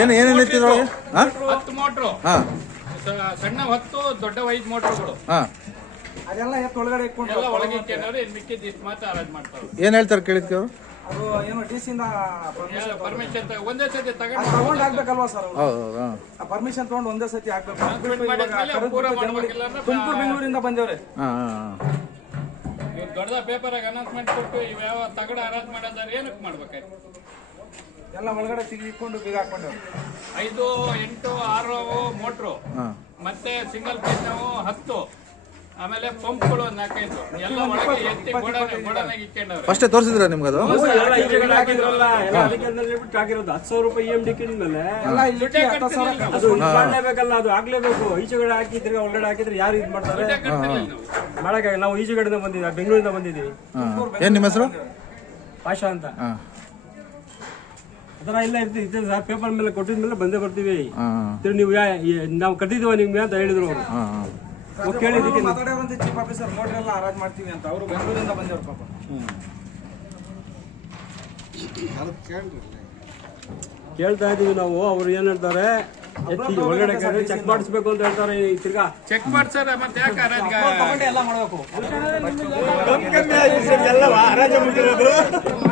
ಏನು ಏನೇನು ಇತ್ತು ಇದ್ರೊಳಗೆ ಹಾಂ? ಹತ್ತು ಮೋಟ್ರು. ಹಾಂ. ಸಣ್ಣ ಹತ್ತು ದೊಡ್ಡ ವೈದ್ ಮೋಟ್ರುಗಳು. ಹಾ. ಅದೆಲ್ಲ ಎತ್ತು ಒಳಗಡೆ ಇಟ್ಕೊಂಡು ಎಲ್ಲ ಒಳಗೆ ಇಟ್ಕೊಂಡವ್ರು ಇನ್ನು ಮಿಕ್ಕಿದ್ದು ಇಷ್ಟು ಮಾತ್ರ ಅರೇಂಜ್ ಮಾಡ್ತಾರೆ. ಏನು ಹೇಳ್ತಾರೆ ಕೇಳಿದ್ಕೆ ಅವರು? ಅದು ಏನೋ ಡಿ ಸಿಂದ ಪರ್ಮಿಷನ್ ಒಂದೇ ಸತಿ ತಗೊಂಡು ತಗೊಂಡು ಹಾಕ್ಬೇಕಲ್ವಾ ಸರ್ ಹೌದು ಹೌದು ಹಾಂ. ಆ ಪರ್ಮಿಷನ್ ತಗೊಂಡು ಒಂದೇ ಸತಿ ಹಾಕ್ಬೇಕು. ತುಮಕೂರು ಬೆಂಗಳೂರಿಂದ ಬಂದೇವ್ರಿ. ಹಾಂ ಹಾಂ ದೊಡ್ಡದ ಪೇಪರ್ ಅನೌನ್ಸ್ಮೆಂಟ್ ಕೊಟ್ಟು ಇವ್ಯಾವ ತಗಡ ಅರೇಂಜ್ ಮಾಡೋದಾರೆ ಏನಕ್ಕೆ ಮಾಡ್ಬೇಕಾಯ್ತು? ಎಲ್ಲ ಒಳಗಡೆ ತೆಗಿಕೊಂಡು ಬೀಗ ಹಾಕೊಂಡು. ಐದು ಎಂಟು ಆರು ಮೋಟ್ರು. ಮತ್ತೆ ಸಿಂಗಲ್ ಫೇಸ್ ನಾವು ಹತ್ತು. ಆಮೇಲೆ ಪಂಪ್ಗಳು ಒಂದು ನಾಲ್ಕೈದು. ಎಲ್ಲ ಒಳಗೆ ಎತ್ತಿ ಗೋಡನೆ ಗೋಡನಾಗ ಇಟ್ಕೊಂಡವ್ರೆ ಫಸ್ಟೇ ತೋರಿಸಿದ್ರ ನಿಮ್ಗೆ ಅದು ಹಾಕಿದ್ರಲ್ಲ ಎಲ್ಲ ಅದಕ್ಕೆ ಬಿಟ್ಟು ಹಾಕಿರೋದು. ಹತ್ತು ಸಾವಿರ ರೂಪಾಯಿ ಇ ಎಂ ಡಿ ಮೇಲೆ ಅದು ಇದು ಅದು ಆಗ್ಲೇಬೇಕು. ಈಜುಗಡೆ ಹಾಕಿದ್ರೆ ಒಳಗಡೆ ಹಾಕಿದ್ರೆ ಯಾರು ಇದು ಮಾಡ್ತಾರೆ? ಮಾಡಕ್ಕೆ ನಾವು. ಈಚೆಗಡೆಯಿಂದ ಬಂದಿದ್ದೀವಿ ಬೆಂಗಳೂರಿಂದ ಬಂದಿದ್ದೀವಿ. ಏನ್ ನಿಮ್ಮ ಹೆಸರು? ಪಾಷಾ ಅಂತ. ಅದರ ಇಲ್ಲ ಇರ್ತೀವಿ ಇದೆ ಸರ್. ಪೇಪರ್ ಮೇಲೆ ಕೊಟ್ಟಿದ ಮೇಲೆ ಬಂದೇ ಬರ್ತೀವಿ. ಹಾಂ. ತಿರ್ಗಿ ನೀವು ನಾವು ಕಟ್ಟಿದೀವ ನಿಮ್ಗೆ ಅಂತ ಹೇಳಿದ್ರು ಅವರು. ಕೇಳಿದ್ದಕ್ಕೆ ಮಾತಾಡೋರಂತೆ ಚೀಫ್ ಆಫೀಸರ್ ಮೋಟರ್ ಎಲ್ಲ ಅರೇಂಜ್ ಮಾಡ್ತೀವಿ ಅಂತ. ಅವರು ಬೆಂಗಳೂರಿಂದ ಬಂದೇವ್ರು ಪಾಪ. ಕೇಳ್ತಾ ಇದೀವಿ ನಾವು. ಅವ್ರು ಏನ್ ಹೇಳ್ತಾರೆ? ಎತ್ತಿ ಒಳಗಡೆ ಚೆಕ್ ಮಾಡಿಸ್ಬೇಕು ಅಂತ ಹೇಳ್ತಾರೆ ಈ ತಿರ್ಗಾ. ಚೆಕ್ ಮಾಡ್ಸಾರ ಮತ್ತೆ ಯಾಕೆ ಎಲ್ಲ ಮಾಡಬೇಕು. ಕಮ್ಮಿ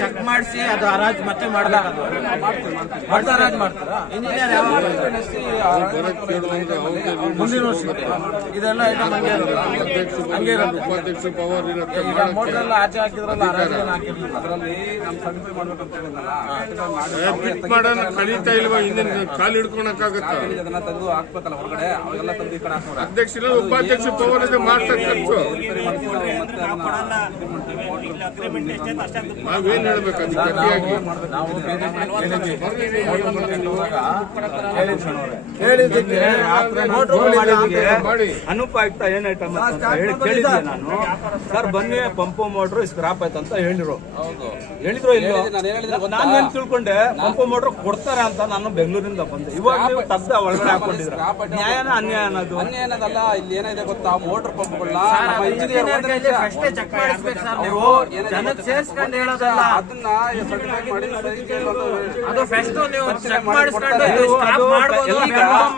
ಚೆಕ್ ಮಾಡಿಸಿ ಅದು ಅರಾಜ್ ಮತ್ತೆ ಮಾಡಬೇಕು ಮತ್ತೆ ಹರಾಜು ಮಾಡ್ತಾರಾ? ಇಂಜಿನಿಯರ್ ಮುಂದಿನ ವರ್ಷ ಇದೆಲ್ಲ ಐಟಮ್ ಹಂಗೆ ಇರೋದು. ಹಂಗೆ ಇರೋದು. ಈಗ ಮೋಟರ್ ಎಲ್ಲ ಆಚೆ ಹಾಕಿದ್ರಲ್ಲ ಹರಾಜು ಏನು ಹಾಕಿರ್ಲಿಲ್ಲ ಅದರಲ್ಲಿ ನಮ್ಮ ಸರ್ಟಿಫೈ ಮಾಡ್ಬೇಕಂತ ಹೇಳಿದ್ನಲ್ಲ ಮಾಡೋಣ ಕಳೀತಾ ಇಲ್ವಾ? ಹಿಂದಿನ ಕಾಲು ಹಿಡ್ಕೊಳಕ್ಕಾಗತ್ತ? ಅದನ್ನ ತೆಗೆದು ಹಾಕ್ಬೇಕಲ್ಲ ಹೊರಗಡೆ ಅವೆಲ್ಲ ತಂದು ಈ ಕಡೆ ಹಾಕೋರೆ ಅಧ್ಯಕ್ಷರ ಉಪಾಧ್ಯಕ್ಷ ಪವರ್ ಇದೆ ಮಾಡ್ತಾರೆ ಖರ್ಚು ನಾವೇನ್ ಹೇಳ್ಬೇಕು ಅದು ಗಟ್ಟಿಯಾಗಿ? ಮಾಡಿ ಅನೂಪ್ ಆಯುಕ್ತ ಏನ್ ಐಟಮ್ ಕೇಳಿದ್ದೆ ನಾನು. ಸರ್. ಬನ್ನಿ ಪಂಪು ಮೋಟ್ರು ಸ್ಕ್ರಾಪ್ ಆಯ್ತು ಅಂತ ಹೇಳಿರು ಹೇಳಿದ್ರು ಇಲ್ಲ? ನಾನು ಏನ್ ತಿಳ್ಕೊಂಡೆ? ಪಂಪು ಮೋಟ್ರು ಕೊಡ್ತಾರೆ ಅಂತ ನಾನು ಬೆಂಗಳೂರಿಂದ ಬಂದೆ. ಇವಾಗ ನೀವು ತಗ್ದ ಒಳಗಡೆ ಹಾಕೊಂಡಿದ್ರು ನ್ಯಾಯನ ಅನ್ಯಾಯ ಅನ್ನೋದು? ಅನ್ನೋದಲ್ಲ ಇಲ್ಲಿ ಏನಿದೆ ಗೊತ್ತಾ? ಮೋಟರ್ ಪಂಪ್ಗಳನ್ನ ನಮ್ಮ ಇಂಜಿನಿಯರ್ ಫಸ್ಟೇ ಚೆಕ್ ಮಾಡಿಸ್ಬೇಕು ಸರ್ ನೀವು ಜನಕ್ಕೆ ಸೇರ್ಸ್ಕೊಂಡು ಹೇಳೋದಲ್ಲ ಅದನ್ನ ಸರಿ ಅದು ಫಸ್ಟ್ ನೀವು ಚೆಕ್ ಮಾಡಿಸ್ಕೊಂಡು ಸ್ಟಾಪ್ ಮಾಡ್ಬೋದು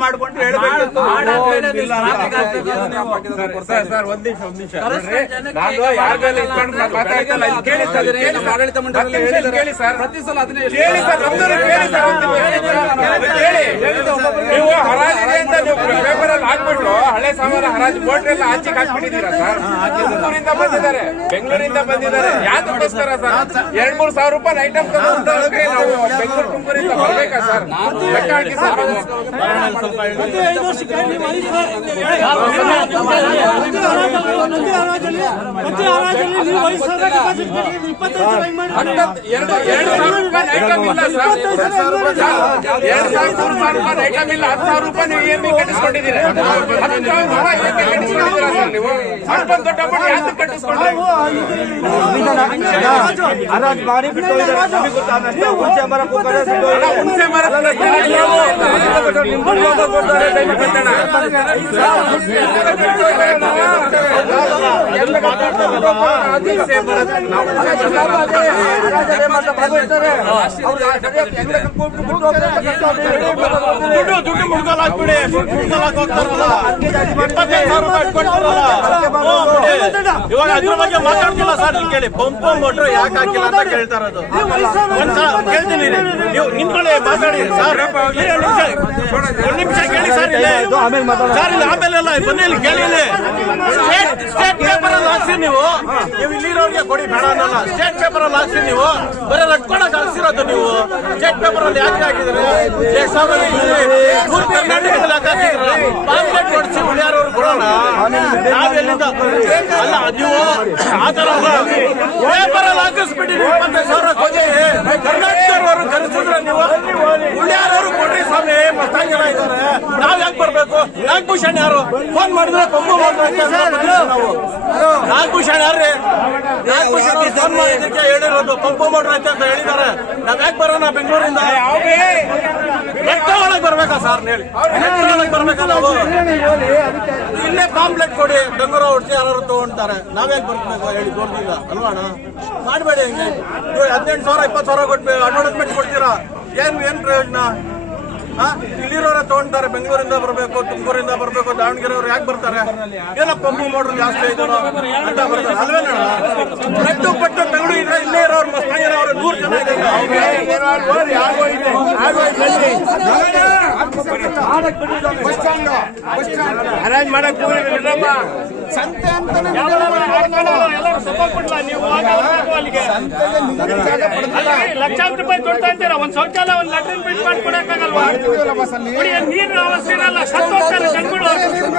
ಮಾಡ್ಕೊಂಡು. ಸರ್ ಒಂದ್ ನಿಮಿಷ ಒಂದ್ ನಿಮಿಷ ನಾನು ಈಗ ಯಾರ ಮೇಲೆ ಮಾಡಲ್ಲ ಇಟ್ಕೊಂಡು ಅಂದ್ರೆ ಮಾತಾಡ್ತಿಲ್ಲ ಇಲ್ಲಿ ಕೇಳಿ ಸರ್ ಕೇಳಿ ಸರ್. ಆಡಳಿತ ಮಂಡಳಿ ಹತ್ತು ಕೇಳಿ ಸರ್ ಪ್ರತಿ ಸಲ ಅದನ್ನೇ ಕೇಳಿ ಸರ್ ಸರ್. ಕೇಳಿ ನೀವು ಹರಾಜಿದೆ ಅಂತ ನೀವು ಪೇಪರ್ ಅಲ್ಲಿ ಹಳೆ ಸಾಮಾನು ಹರಾಜು ಮೋಟ್ರ್ ಎಲ್ಲ ಆಚೆಗೆ ಹಾಕ್ಬಿಟ್ಟಿದ್ದೀರಾ ಸರ್ ತುಮಕೂರಿಂದ ಬಂದಿದ್ದಾರೆ ಬೆಂಗಳೂರಿಂದ ಬಂದಿದ್ದಾರೆ ಯಾವ್ದಕ್ಕೋಸ್ಕರ ಸರ್ ಎರಡ್ ಮೂರ್ ಸಾವಿರ ರೂಪಾಯಿ ಐಟಮ್ ತಗೊಂಡ್ರೆ ನಾವು ಬೆಂಗಳೂರು ತುಮಕೂರಿಂದ ಬರ್ಬೇಕಾ ಸರ್ ಲೆಕ್ಕ ಹಾಕಿ ಸರ್ ಎರಡು ಎರಡು ಸಾವಿರ ರೂಪಾಯಿ ಐಟಮ್ ಇಲ್ಲ ಸರ್ ಎರಡು ಸಾವಿರ ರೂಪಾಯಿ ಐಟಮ್ ಇಲ್ಲ ಹತ್ತು ಸಾವಿರ ರೂಪಾಯಿ ನೀವು ಏನ್ ಕಟ್ಟಿಸ್ಕೊಂಡಿದ್ದೀರಿ ಅಷ್ಟೊಂದು ದೊಡ್ಡ ಅಮೌಂಟ್ ಕಟ್ಟಿಸ್ಕೊಂಡ್ರಿ ಅಲ್ಲ, ಹುಣಸೆ ಮರದ ದುಡ್ಡು ದುಡ್ಡು ಮುಡ್ಗೋಲ್ ಹಾಕ್ಬಿಡಿ ಮುಡ್ಗೋಲ್ ಹಾಕಿ ಹೋಗ್ತಾರಲ್ಲ ಇವಾಗ ಅದ್ರ ಬಗ್ಗೆ ಮಾತಾಡ್ತಿಲ್ಲ ಸರ್ ನೀವು ಕೇಳಿ ಪಂಪ್ ಮೋಟರ್ ಯಾಕೆ ಹಾಕಿಲ್ಲ ಅಂತ ಕೇಳ್ತಾ ಇರೋದು. ಕೇಳ್ತೀನಿ ನೀವು ನಿಂತ್ಕೊಳ್ಳಿ ಮಾತಾಡಿ. ಸರ್ ಒಂದ್ ನಿಮಿಷ ಕೇಳಿ ಸರ್ ಇಲ್ಲಿ. ಸರ್ ಇಲ್ಲ ಆಮೇಲೆ ಅಲ್ಲ ಬನ್ನಿ ಇಲ್ಲಿ ಕೇಳಿ ಸ್ಟೇಟ್ ಪೇಪರ್ ಅಲ್ಲಿ ಹಾಕ್ಸಿ ನೀವು. ನೀವು ಇಲ್ಲಿರೋರಿಗೆ ಕೊಡಿ ಬೇಡ ಅನ್ನಲ್ಲ. ಸ್ಟೇಟ್ ಪೇಪರ್ ಅಲ್ಲಿ ಹಾಕ್ಸಿ ನೀವು. ಬರೀ ರಟ್ಕೊಳಕ್ ಹಾಕ್ಸಿರೋದು ನೀವು. ಸ್ಟೇಟ್ ಪೇಪರ್ ಅಲ್ಲಿ ಯಾಕೆ ಹಾಕಿದ್ರೆ? ಎರಡ್ ಸಾವಿರದ ಮೂರು ಕರ್ನಾಟಕದಲ್ಲಿ ಹಾಕಿದ್ರೆ ಉಳಿಯಾರವ್ರು ಕೊಡೋಣ ನಾವೆಲ್ಲಿಂದ ಅಲ್ಲ ನೀವು ಆ ತರ ಪೇಪರ್ ಅಲ್ಲಿ ಹಾಕಿಸ್ಬಿಟ್ಟಿರಿ. ಇಪ್ಪತ್ತೈದು ಸಾವಿರ ಕೊಡಿ. ಕರ್ನಾಟಕದವರು ಕರೆಸಿದ್ರೆ ನೀವು ಉಳಿಯಾರವ್ರು ಕೊಡ್ರಿ ಸ್ವಾಮಿ. ಮಸ್ತಾಗಿಲ್ಲ ಜನ ಇದ್ದಾರೆ. ನಾವ್ ಯಾಕೆ ಬರ್ಬೇಕು? ನಾಗಭೂಷಣ್ ಯಾರು? ಫೋನ್ ಮಾಡಿದ್ರೆ ಪಂಪು ನಾವು. ನಾಗಭೂಷಣ್ ಯಾರ್ರಿ? ನಾಗಭೂಷಣ್ ಫೋನ್ ಮಾಡಿದ್ದಕ್ಕೆ ಹೇಳಿರೋದು ಪಂಪು ಮಾಡ್ರು ಅಂತ ಅಂತ ಹೇಳಿದ್ದಾರೆ. ನಾವ್ ಯಾಕೆ ಬರೋಣ ಬೆಂಗಳೂರಿಂದ? ಒಳಗೆ ಸರ್ ಹೇಳಿ ಇಲ್ಲೇ ಕಾಂಪ್ಲೆಟ್ ಕೊಡಿ ಡಂಗೂರ ಹೊಡ್ಸಿ ಯಾರು ತಗೊಂತಾರೆ ನಾವೇನ್ ಬರ್ಬೇಕು ಹೇಳಿ ದೂರದಿಂದ ಅಲ್ವಾಣ ಮಾಡಬೇಡಿ ಹಂಗೆ ಹದಿನೆಂಟು ಸಾವಿರ ಇಪ್ಪತ್ತು ಸಾವಿರ ಕೊಟ್ಟು ಅಡ್ವರ್ಟೈಸ್ಮೆಂಟ್ ಕೊಡ್ತೀರಾ ಏನ್ ಏನ್ ಪ್ರಯೋಜನ ಹಾ ಇಲ್ಲಿರೋರ ತಗೊಂತಾರೆ ಬೆಂಗಳೂರಿಂದ ಬರಬೇಕು ತುಮಕೂರಿಂದ ಬರಬೇಕು ದಾವಣಗೆರೆಯವ್ರು ಯಾಕೆ ಬರ್ತಾರೆ ಏನೋ ಪಂಪು ಮಾಡೋರು ಜಾಸ್ತಿ ಇದ್ದಾರೋ ಅಂತ ಬರ್ತಾರೆ ಪಟ್ಟು ಪಟ್ಟು ಇದ್ರೆ ಇಲ್ಲೇ ಇರೋರು ಮಸ್ತಾಗಿರೋರು ನೂರು ಜನ ಇದ್ದಾರೆ ಅರೇಂಜ್ ಮಾಡಕ್ ಲಕ್ಷಾಂತರ ರೂಪಾಯಿ ಕೊಡ್ತಾ ಇದ್ದೀರಾ ಒಂದ್ ಶೌಚಾಲಯ ಒಂದ್ ಲ್ಯಾಟ್ರಿನ್ ಬಿಟ್ ನೀರಿನ ಅವಸ್ಥೆ ಇರಲ್ಲ. ಸತ್ತು ಹೋಗ್ತಾರೆ ಜನಗಳು ಎಲ್ಲೇ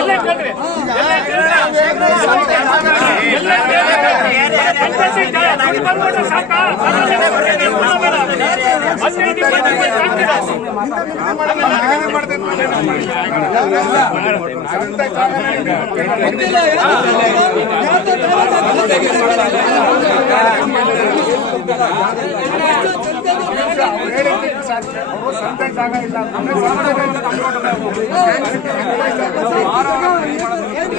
ಎಲ್ಲೇ ಕೇಳ್ರಿ ಎಲ್ಲೇ ಕೇಳ್ರಿ? ಎಲ್ಲೇ ಅವರು ಸ್ವಂತ ಜಾಗ ಇಲ್ಲ